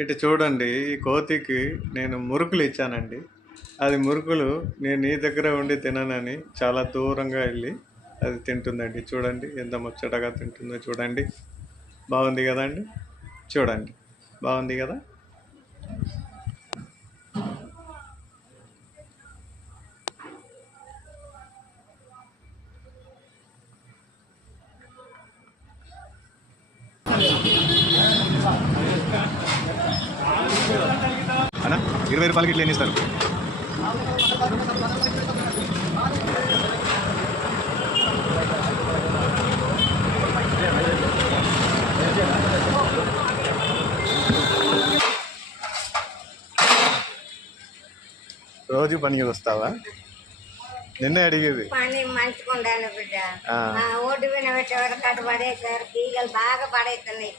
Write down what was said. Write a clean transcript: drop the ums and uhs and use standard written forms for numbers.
ఇటు చూడండి, ఈ కోతికి నేను మురుకులు ఇచ్చానండి. అది మురుకులు నేను నీ దగ్గర ఉండి తిననని చాలా దూరంగా వెళ్ళి అది తింటుందండి. చూడండి ఎంత ముచ్చటగా తింటుందో చూడండి. బాగుంది కదా అండి? చూడండి, బాగుంది కదా? అన్నా 20 రూపాయలకి ఇట్లా ఎన్ని ఇస్తారు? రోజు పనికి వస్తావా? నిన్నే అడిగేది. పని మంచిగా ఉండాలి బిడ్డ. ఓటు విన పెట్టేవారు కట్టు పడేసారు, ఈగలు బాగా పడేస్తున్నాయి.